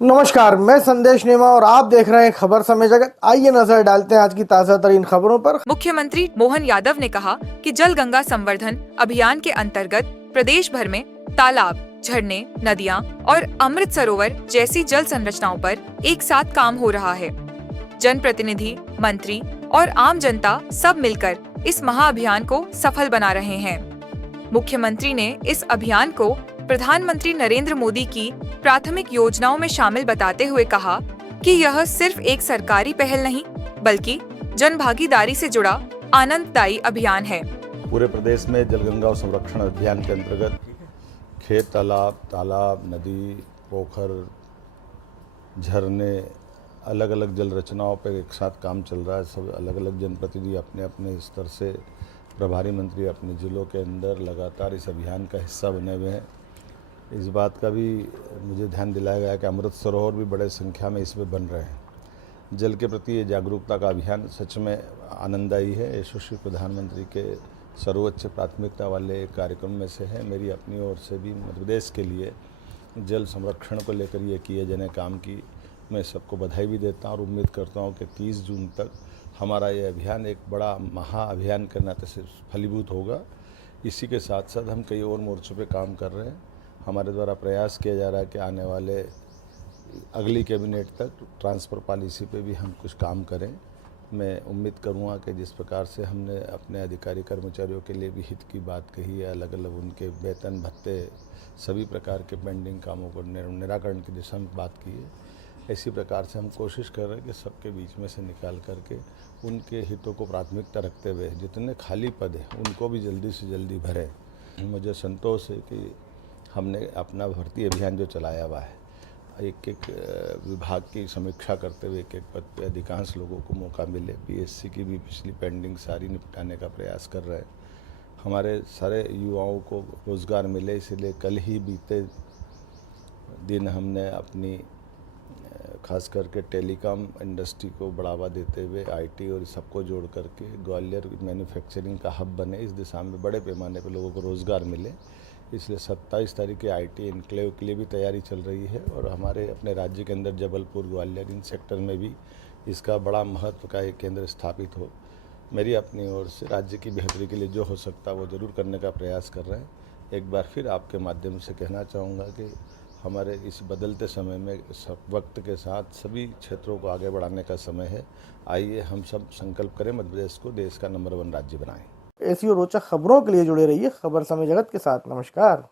नमस्कार, मैं संदेश नेमा और आप देख रहे हैं खबर समय जगत। आइए नजर डालते हैं आज की ताजा तरीन खबरों पर। मुख्यमंत्री मोहन यादव ने कहा कि जल गंगा संवर्धन अभियान के अंतर्गत प्रदेश भर में तालाब, झरने, नदियां और अमृत सरोवर जैसी जल संरचनाओं पर एक साथ काम हो रहा है। जनप्रतिनिधि, मंत्री और आम जनता सब मिलकर इस महाअभियान को सफल बना रहे हैं। मुख्यमंत्री ने इस अभियान को प्रधानमंत्री नरेंद्र मोदी की प्राथमिक योजनाओं में शामिल बताते हुए कहा कि यह सिर्फ एक सरकारी पहल नहीं, बल्कि जनभागीदारी से जुड़ा आनंददायी अभियान है। पूरे प्रदेश में जलगंगा संरक्षण अभियान के अंतर्गत खेत तालाब, नदी, पोखर, झरने, अलग अलग जल रचनाओं पर एक साथ काम चल रहा है। सब अलग अलग जनप्रतिनिधि अपने अपने स्तर से, प्रभारी मंत्री अपने जिलों के अंदर लगातार इस अभियान का हिस्सा बने हुए हैं। इस बात का भी मुझे ध्यान दिलाया गया कि अमृत सरोवर भी बड़े संख्या में इसमें बन रहे हैं। जल के प्रति ये जागरूकता का अभियान सच में आनंददायी है। यशस्वी प्रधानमंत्री के सर्वोच्च प्राथमिकता वाले कार्यक्रम में से है। मेरी अपनी ओर से भी मध्य प्रदेश के लिए जल संरक्षण को लेकर ये किए जाने काम की मैं सबको बधाई भी देता हूँ और उम्मीद करता हूँ कि 30 जून तक हमारा ये अभियान एक बड़ा महाअभियान के नाते से फलीभूत होगा। इसी के साथ साथ हम कई और मोर्चों पे काम कर रहे हैं। हमारे द्वारा प्रयास किया जा रहा है कि आने वाले अगली कैबिनेट तक ट्रांसफ़र पॉलिसी पे भी हम कुछ काम करें। मैं उम्मीद करूँगा कि जिस प्रकार से हमने अपने अधिकारी कर्मचारियों के लिए भी हित की बात कही है, अलग अलग उनके वेतन भत्ते, सभी प्रकार के पेंडिंग कामों को निराकरण की दिशा में बात की है, इसी प्रकार से हम कोशिश कर रहे हैं कि सबके बीच में से निकाल करके उनके हितों को प्राथमिकता रखते हुए जितने खाली पद हैं उनको भी जल्दी से जल्दी भरें। मुझे संतोष है कि हमने अपना भर्ती अभियान जो चलाया हुआ है, एक एक विभाग की समीक्षा करते हुए एक एक पद पे अधिकांश लोगों को मौका मिले। पीएससी की भी पिछली पेंडिंग सारी निपटाने का प्रयास कर रहे हैं। हमारे सारे युवाओं को रोज़गार मिले, इसलिए कल ही बीते दिन हमने अपनी खास करके टेलीकॉम इंडस्ट्री को बढ़ावा देते हुए आईटी और सबको जोड़ करके ग्वालियर मैन्युफैक्चरिंग का हब बने, इस दिशा में बड़े पैमाने पर लोगों को रोज़गार मिले। इसलिए 27 तारीख के आईटी इनक्लेव के लिए भी तैयारी चल रही है और हमारे अपने राज्य के अंदर जबलपुर, ग्वालियर इन सेक्टर में भी इसका बड़ा महत्व का एक केंद्र स्थापित हो। मेरी अपनी ओर से राज्य की बेहतरी के लिए जो हो सकता है वो ज़रूर करने का प्रयास कर रहे हैं। एक बार फिर आपके माध्यम से कहना चाहूँगा कि हमारे इस बदलते समय में सब वक्त के साथ सभी क्षेत्रों को आगे बढ़ाने का समय है। आइए हम सब संकल्प करें, मध्य प्रदेश को देश का नंबर 1 राज्य बनाएं। ऐसी और रोचक खबरों के लिए जुड़े रहिए खबर समय जगत के साथ। नमस्कार।